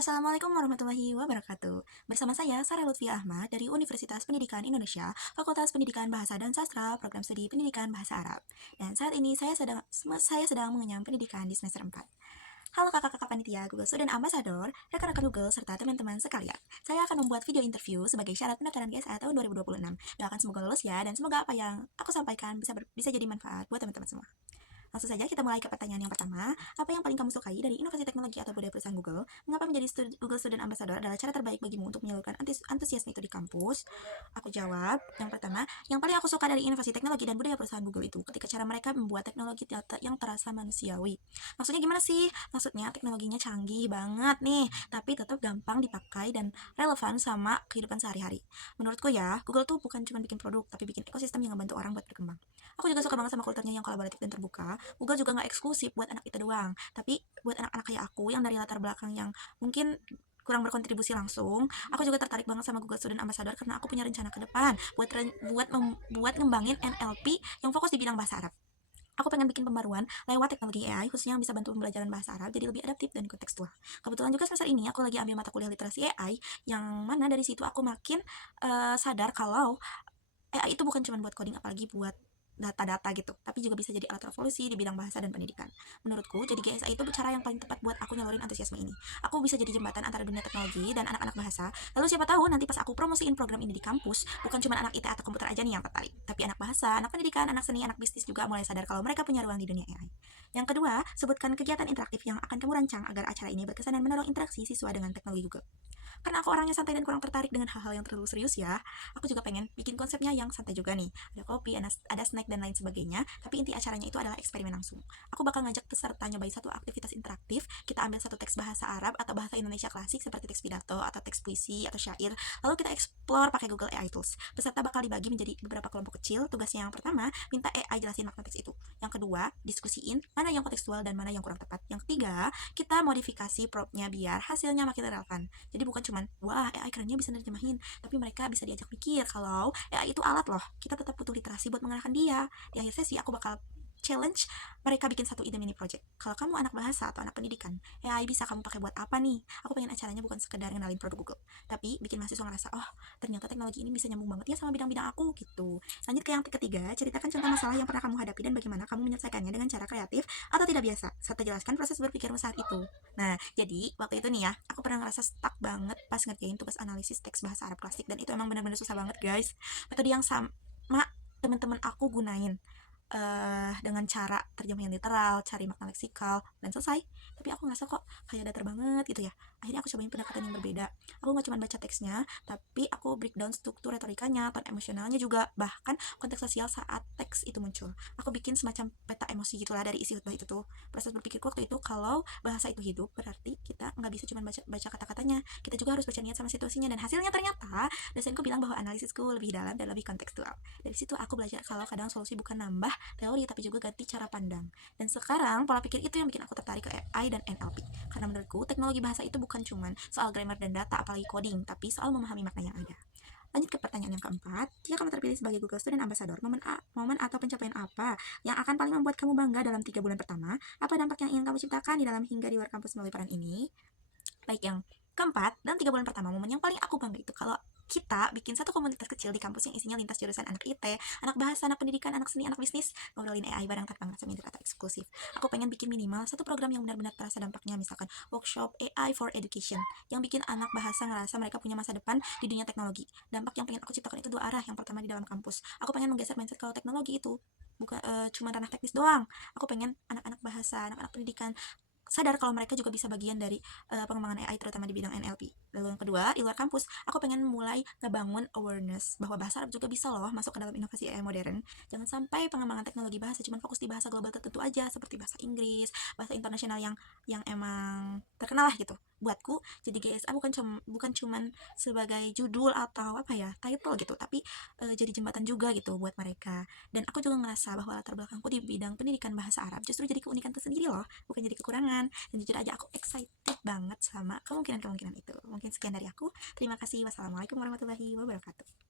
Assalamualaikum warahmatullahi wabarakatuh. Bersama saya, Sarah Lutfia Ahmad dari Universitas Pendidikan Indonesia, Fakultas Pendidikan Bahasa dan Sastra, Program Studi Pendidikan Bahasa Arab. Dan saat ini saya sedang mengenyam pendidikan di semester 4. Halo kakak-kakak panitia Google Student Ambassador, rekan-rekan Google, serta teman-teman sekalian. Saya akan membuat video interview sebagai syarat pendaftaran GSA tahun 2026. Doakan semoga lulus ya, dan semoga apa yang aku sampaikan bisa jadi manfaat buat teman-teman semua. Langsung saja kita mulai ke pertanyaan yang pertama. Apa yang paling kamu sukai dari inovasi teknologi atau budaya perusahaan Google? Mengapa menjadi Google Student Ambassador adalah cara terbaik bagimu untuk menyalurkan antusiasme itu di kampus? Aku jawab, yang pertama, yang paling aku suka dari inovasi teknologi dan budaya perusahaan Google itu ketika cara mereka membuat teknologi data yang terasa manusiawi. Maksudnya gimana sih? Maksudnya teknologinya canggih banget nih, tapi tetap gampang dipakai dan relevan sama kehidupan sehari-hari. Menurutku ya, Google tuh bukan cuma bikin produk, tapi bikin ekosistem yang ngebantu orang buat berkembang. Aku juga suka banget sama kulturnya yang kolaboratif dan terbuka. Google juga nggak eksklusif buat anak kita doang, tapi buat anak-anak kayak aku yang dari latar belakang yang mungkin kurang berkontribusi langsung, aku juga tertarik banget sama Google Student Ambassador karena aku punya rencana ke depan buat ngembangin NLP yang fokus di bidang bahasa Arab. Aku pengen bikin pembaruan lewat teknologi AI khususnya yang bisa bantu pembelajaran bahasa Arab jadi lebih adaptif dan kontekstual. Kebetulan juga semester ini aku lagi ambil mata kuliah literasi AI yang mana dari situ aku makin sadar kalau AI itu bukan cuma buat coding apalagi buat data-data gitu, tapi juga bisa jadi alat revolusi di bidang bahasa dan pendidikan. Menurutku, jadi GSA itu cara yang paling tepat buat aku nyalurin antusiasme ini. Aku bisa jadi jembatan antara dunia teknologi dan anak-anak bahasa. Lalu siapa tahu nanti pas aku promosiin program ini di kampus, bukan cuma anak IT atau komputer aja nih yang tertarik, tapi anak bahasa, anak pendidikan, anak seni, anak bisnis juga mulai sadar kalau mereka punya ruang di dunia AI. Yang kedua, sebutkan kegiatan interaktif yang akan kamu rancang agar acara ini berkesan dan mendorong interaksi siswa dengan teknologi Google. Karena aku orangnya santai dan kurang tertarik dengan hal-hal yang terlalu serius ya, aku juga pengen bikin konsepnya yang santai juga nih. Ada kopi, ada snack dan lain sebagainya, tapi inti acaranya itu adalah eksperimen langsung. Aku bakal ngajak peserta nyobain satu aktivitas interaktif, kita ambil satu teks bahasa Arab atau bahasa Indonesia klasik seperti teks pidato atau teks puisi atau syair, lalu kita explore pakai Google AI Tools. Peserta bakal dibagi menjadi beberapa kelompok kecil. Tugasnya yang pertama, minta AI jelasin makna teks itu. Yang kedua, diskusiin mana yang kontekstual dan mana yang kurang tepat. Yang ketiga, kita modifikasi promptnya biar hasilnya makin relevan. Jadi bukan cuman, wah AI kerennya bisa nerjemahin, tapi mereka bisa diajak mikir kalau AI itu alat loh, kita tetap butuh literasi buat mengenalkan dia. Di akhir sesi aku bakal challenge mereka bikin satu ide mini project. Kalau kamu anak bahasa atau anak pendidikan, AI bisa kamu pakai buat apa nih? Aku pengen acaranya bukan sekedar ngenalin produk Google, tapi bikin mahasiswa ngerasa, oh ternyata teknologi ini bisa nyambung banget ya sama bidang-bidang aku gitu. Lanjut ke yang ketiga, ceritakan contoh masalah yang pernah kamu hadapi dan bagaimana kamu menyelesaikannya dengan cara kreatif atau tidak biasa, serta jelaskan proses berpikirmu saat itu. Nah, jadi waktu itu nih ya, aku pernah ngerasa stuck banget pas ngerjain tugas analisis teks bahasa Arab klasik dan itu emang benar-benar susah banget guys. Metode yang sama teman-teman aku gunain dengan cara terjemahan literal, cari makna leksikal, dan selesai. Tapi aku ngerasa kok kayak datar banget gitu ya. Akhirnya aku cobain pendekatan yang berbeda. Aku nggak cuma baca teksnya, tapi aku breakdown struktur retorikanya, tone emosionalnya juga, bahkan konteks sosial saat teks itu muncul. Aku bikin semacam peta emosi gitulah dari isi khutbah itu tuh. Proses berpikirku waktu itu kalau bahasa itu hidup, berarti kita nggak bisa cuma baca kata-katanya. Kita juga harus baca niat sama situasinya, dan hasilnya ternyata dosenku bilang bahwa analisisku lebih dalam dan lebih kontekstual. Dari situ aku belajar kalau kadang solusi bukan nambah teori tapi juga ganti cara pandang. Dan sekarang pola pikir itu yang bikin aku tertarik ke AI dan NLP. Karena menurutku teknologi bahasa itu bukan cuman soal grammar dan data apalagi coding, tapi soal memahami makna yang ada. Lanjut ke pertanyaan yang keempat, jika kamu terpilih sebagai Google Student Ambassador, momen atau pencapaian apa yang akan paling membuat kamu bangga dalam 3 bulan pertama? Apa dampak yang ingin kamu ciptakan di dalam hingga di luar kampus melalui peran ini? Baik, yang keempat, dalam 3 bulan pertama, momen yang paling aku bangga itu kalau kita bikin satu komunitas kecil di kampus yang isinya lintas jurusan anak IT, anak bahasa, anak pendidikan, anak seni, anak bisnis, ngobrolin AI bareng tanpa ngerasa minder atau eksklusif. Aku pengen bikin minimal satu program yang benar-benar terasa dampaknya, misalkan workshop AI for Education, yang bikin anak bahasa ngerasa mereka punya masa depan di dunia teknologi. Dampak yang pengen aku ciptakan itu dua arah. Yang pertama di dalam kampus, aku pengen menggeser mindset kalau teknologi itu bukan cuma ranah teknis doang. Aku pengen anak-anak bahasa, anak-anak pendidikan sadar kalau mereka juga bisa bagian dari pengembangan AI terutama di bidang NLP. Lalu yang kedua, di luar kampus, aku pengen mulai ngebangun awareness bahwa bahasa Arab juga bisa loh masuk ke dalam inovasi AI modern. Jangan sampai pengembangan teknologi bahasa cuma fokus di bahasa global tertentu aja seperti bahasa Inggris, bahasa internasional yang emang terkenal lah gitu. Buatku, jadi GSA bukan cuman sebagai judul atau apa ya, title gitu, tapi jadi jembatan juga gitu buat mereka. Dan aku juga ngerasa bahwa latar belakangku di bidang pendidikan bahasa Arab justru jadi keunikan tersendiri loh, bukan jadi kekurangan. Dan jujur aja aku excited banget sama kemungkinan-kemungkinan itu. Mungkin sekian dari aku. Terima kasih. Wassalamualaikum warahmatullahi wabarakatuh.